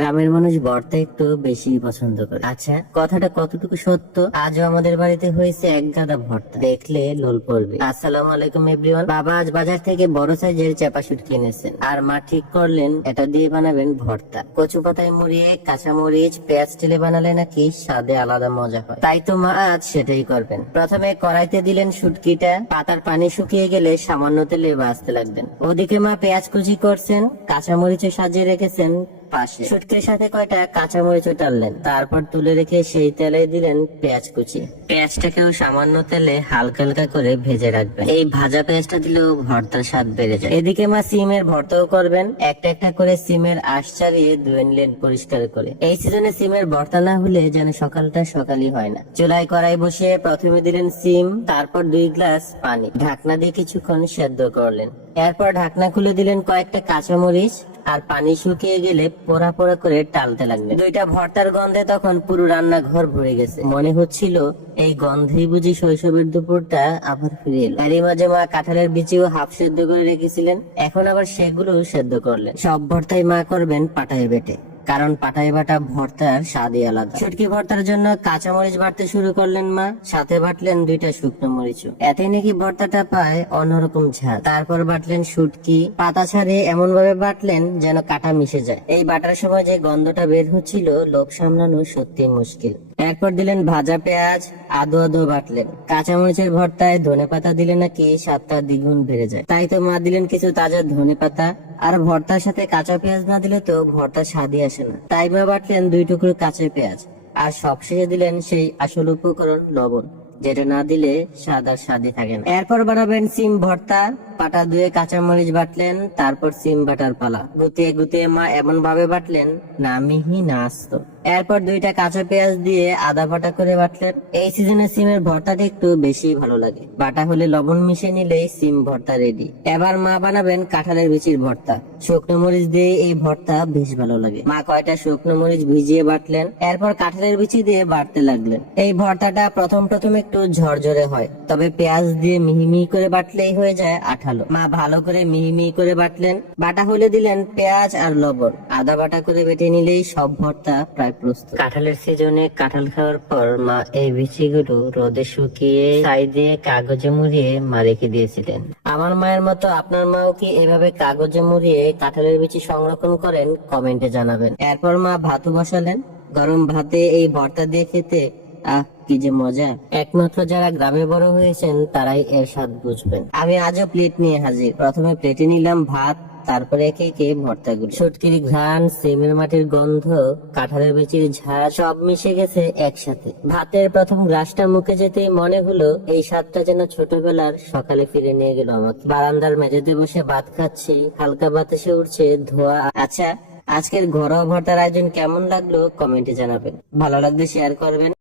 গ্রামের মানুষ ভর্তা একটু বেশি পছন্দ করে। আচ্ছা কথাটা কতটুকু সত্য? আজও আমাদের বাড়িতে হয়েছে এক গাদা ভর্তা। দেখলে লোল পড়বে। আসসালামু আলাইকুম এভরিওয়ান বাবা আজ বাজার থেকে বড় সাইজের চাপা শুট কিনেছেন। আর মা ঠিক করলেন, এটা দিয়ে বানাবেন ভর্তা। কচু পাতায় মুড়িয়ে কাঁচা মরিচ পেঁয়াজ টেলে বানালে নাকি স্বাদে আলাদা মজা হয়। তাই তো মা আজ সেটাই করবেন। প্রথমে কড়াইতে দিলেন শুটকিটা। পাতার পানি শুকিয়ে গেলে সামান্য তেলে ভাজতে লাগবেন। ওদিকে মা পেঁয়াজ কুচি করছেন কাঁচা মরিচে সাজিয়ে রেখেছেন পাশে। শুটকির সাথে কয়টা? কাঁচা মরিচ টানলেন তারপর তুলে রেখে সেই তেলে দিলেন পেঁয়াজ কুচি। পেঁয়াজটাকেও সামান্য তেলে হালকা হালকা করে ভেজে রাখবেন। এই ভাজা পেঁয়াজটা দিলেও ভর্তার স্বাদ বেড়ে যায়। এদিকে মা সিমের ভর্তাও করবেন। একটা একটা করে সিমের আশ ধুয়ে নিলেন পরিষ্কার করে। এই সিজনে সিমের ভর্তা না হলে যেন সকালটা সকালই হয় না। চুলায় কড়াই বসিয়ে প্রথমে দিলেন সিম, তারপর দুই গ্লাস পানি। ঢাকনা দিয়ে কিছুক্ষণ সেদ্ধ করলেন। এরপর ঢাকনা খুলে দিলেন কয়েকটা কাঁচামরিচ আর পানি শুকিয়ে গেলে পোড়া পোড়া করে টালতে লাগলেন দুইটা ভর্তার গন্ধে তখন পুরো রান্নাঘর ভরে গেছে। মনে হচ্ছিল এই গন্ধেই বুঝি শৈশবের দুপুরটা আবার ফিরে এলো। এরই মাঝে মা কাঁঠালের বিচিও হাফ সেদ্ধ করে রেখেছিলেন। এখন আবার সেগুলো সেদ্ধ করলেন। সব ভর্তাই মা করবেন পাটায় বেটে। কারণ পাটাই বাটা ভর্তার স্বাদই আলাদা। শুটকি ভর্তার জন্য কাঁচা মরিচ বাটতে শুরু করলেন মা, সাথে বাটলেন দুইটা শুকনো মরিচও। এতে নাকি ভর্তাটা পায় অন্যরকম ঝাল। তারপর বাটলেন শুটকি। পাতা ছাড়িয়ে এমন ভাবে বাটলেন যেন কাটা মিশে যায়। এই বাটার সময় যে গন্ধটা বের হচ্ছিল লোক সামলানো সত্যি মুশকিল। এরপর দিলেন ভাজা পেঁয়াজ, আদো আদো বাটলেন। কাঁচামরিচের ভর্তায় ধনে পাতা দিলে নাকি স্বাদটা দ্বিগুণ বেড়ে যায়। তাই তো মা দিলেন কিছু তাজা ধনে পাতা আর ভর্তার সাথে কাঁচা পেঁয়াজ না দিলে তো ভর্তা স্বাদই আসে না। তাই মা বাটলেন দুই টুকরো কাঁচা পেঁয়াজ আর সবশেষে দিলেন সেই আসল উপকরণ লবণ, যেটা না দিলে স্বাদ আর স্বাদই থাকে না। এরপর বানাবেন সিম ভর্তা, পাটা ধুয়ে কাঁচামরিচ বাটলেন, তারপর সিম বাটার পালা। গুতিয়ে গুতিয়ে মা এমন ভাবে বাটলেন, না মিহি, না আসতো। এরপর দুইটা কাঁচা পেঁয়াজ দিয়ে আদা বাটা করে বাটলেন। এই সিজনে সিমের ভর্তাটা একটু বেশি ভালো লাগে। বাটা হলে লবণ মিশিয়ে নিলেই সিম ভর্তা রেডি এবার মা বানাবেন কাঁঠালের বিচির ভর্তা। শুকনো মরিচ দিয়ে এই ভর্তা বেশ ভালো লাগে। মা কয়টা শুকনো মরিচ ভিজিয়ে বাটলেন, এরপর কাঁঠালের বিচি দিয়ে বাটতে লাগলেন। এই ভর্তাটা প্রথম প্রথম একটু ঝরঝরে হয়, তবে পেঁয়াজ দিয়ে মিহি মিহি করে বাটলেই হয়ে যায় আঠালো। মা ভালো করে মিহি মিহি করে বাটলেন। বাটা হলে দিলেন পেঁয়াজ আর লবণ। আদা বাটা করে বেটে নিলেই সব ভর্তা প্রায় প্রস্তুত। কাঁঠালের সিজনে কাঁঠাল খাওয়ার পর মা এই বিচিগুলো রোদে শুকিয়ে ছাই দিয়ে কাগজে মুড়িয়ে মা রেখে দিয়েছিলেন। আমার মায়ের মতো আপনার মাও কি এভাবে কাগজে মুড়িয়ে কাঁঠালের বিচি সংরক্ষণ করেন কমেন্টে জানাবেন। এরপর মা ভাতু বসালেন। গরম ভাতে এই ভর্তা দিয়ে খেতে আহ, কি যে মজা। একমাত্র যারা গ্রামে বড় হয়েছেন তারাই এর স্বাদ বুঝবেন। আমি আজও প্লেট নিয়ে হাজির। প্রথমে প্লেটে নিলাম ভাত তারপরে একে একে ভর্তাগুলো। শুটকির ঘ্রাণ, সিমের মাটির গন্ধ, কাঁঠালের বিচির ঝাল, সব মিশে গেছে একসাথে। ভাতের প্রথম গ্রাসটা মুখে যেতেই মনে হলো, এই স্বাদটা যেন ছোটবেলার সকালে ফিরে নিয়ে গেল আমাকে। বারান্দার মেঝেতে বসে ভাত খাচ্ছি, হালকা বাতাসে উঠছে ধোয়া। আচ্ছা আজকের ঘরোয়া ভর্তার আয়োজন কেমন লাগল কমেন্টে জানাবেন। ভালো লাগলে শেয়ার করবেন।